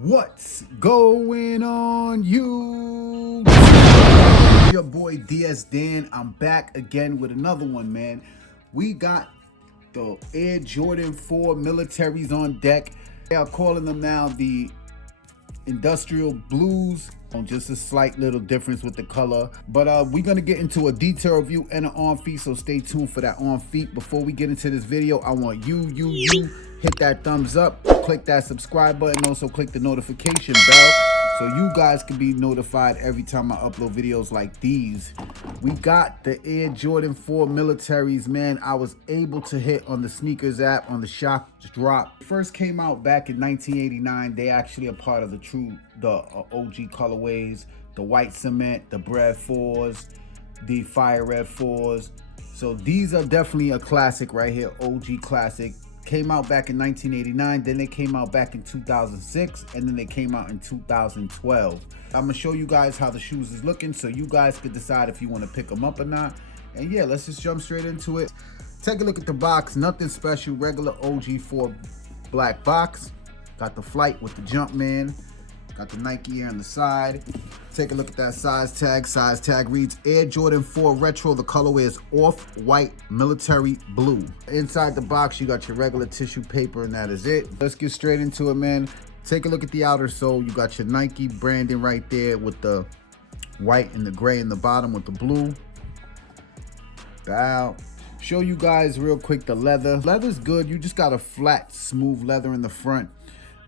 What's going on, you? Your boy DS Dan. I'm back again with another one, man. We got the Air Jordan 4 militaries on deck. They are calling them now the Industrial Blues. Just a slight little difference with the color, but we're gonna get into a detailed review and an on feet, so stay tuned for that on feet. Before we get into this video, I want you hit that thumbs up, click that subscribe button, also click the notification bell so you guys can be notified every time I upload videos like these. We got the Air Jordan 4 militaries, man. I was able to hit on the sneakers app on the Shock Drop. First came out back in 1989. They actually are part of the OG colorways, the white cement, the Bred 4s, the Fire Red 4s. So these are definitely a classic right here, OG classic. Came out back in 1989, then they came out back in 2006, and then they came out in 2012. I'm gonna show you guys how the shoes is looking so you guys could decide if you want to pick them up or not. And yeah, let's just jump straight into it. Take a look at the box, nothing special, regular OG4 black box. Got the Flight with the Jumpman. Got the Nike Air on the side. Take a look at that size tag. Size tag reads Air Jordan 4 Retro. The colorway is off-white military blue. Inside the box, you got your regular tissue paper, and that is it. Let's get straight into it, man. Take a look at the outer sole. You got your Nike branding right there with the white and the gray in the bottom with the blue. Bow. Show you guys real quick the leather. Leather's good. You just got a flat, smooth leather in the front.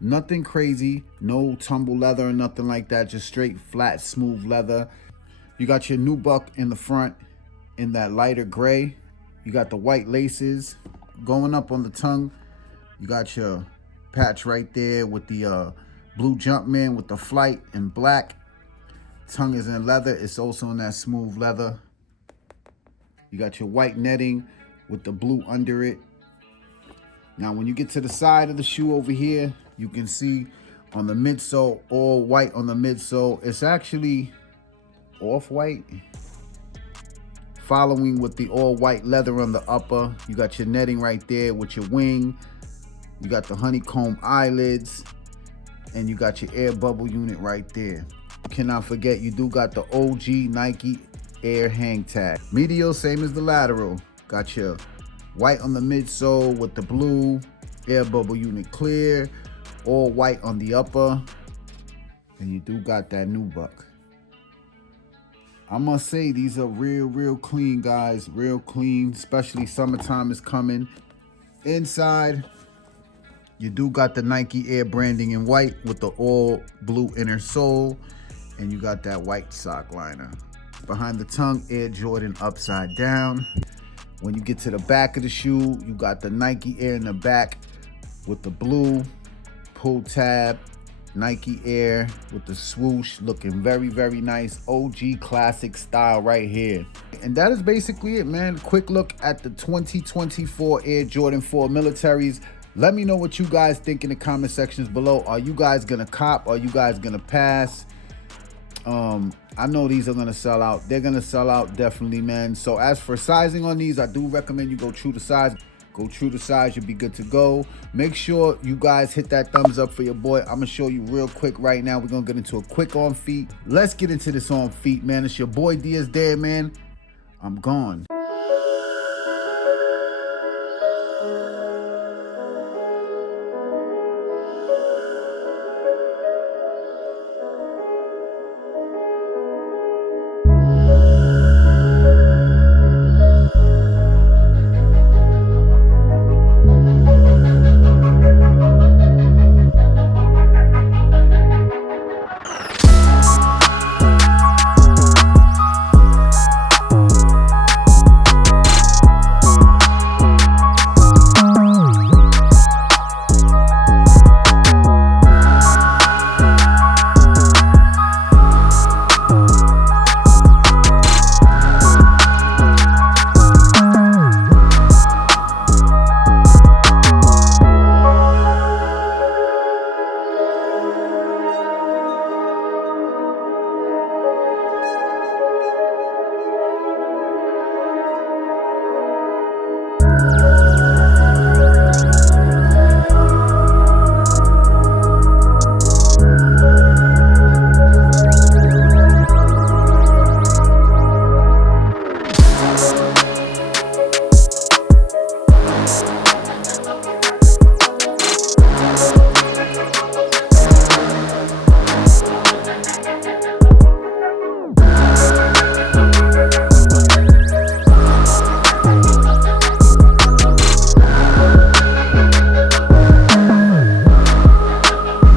Nothing crazy, no tumble leather or nothing like that, just straight flat smooth leather. You got your nubuck in the front in that lighter gray. You got the white laces going up on the tongue. You got your patch right there with the blue Jumpman with the Flight in black. Tongue is in leather, it's also in that smooth leather. You got your white netting with the blue under it. Now when you get to the side of the shoe over here, you can see on the midsole, all white on the midsole. It's actually off-white, following with the all-white leather on the upper. You got your netting right there with your wing. You got the honeycomb eyelids, and you got your air bubble unit right there. You cannot forget, you do got the OG Nike Air hang tag. Medial, same as the lateral. Got your white on the midsole with the blue, air bubble unit clear, all white on the upper, and you do got that nubuck. I must say, these are real clean, guys, real clean, especially summertime is coming. Inside, you do got the Nike Air branding in white with the all blue inner sole, and you got that white sock liner. Behind the tongue, Air Jordan upside down. When you get to the back of the shoe, you got the Nike Air in the back with the blue pull tab, Nike Air with the swoosh, looking very nice, OG classic style right here. And that is basically it, man. Quick look at the 2024 Air Jordan 4 militaries. Let me know what you guys think in the comment sections below. Are you guys gonna cop? Are you guys gonna pass? I know these are gonna sell out. They're gonna sell out definitely, man. So as for sizing on these, I do recommend you go true to size. Go true to size, you'll be good to go. Make sure you guys hit that thumbs up for your boy. I'm gonna show you real quick right now. We're gonna get into a quick on feet. Let's get into this on feet, man. It's your boy DS Dan, man. I'm gone.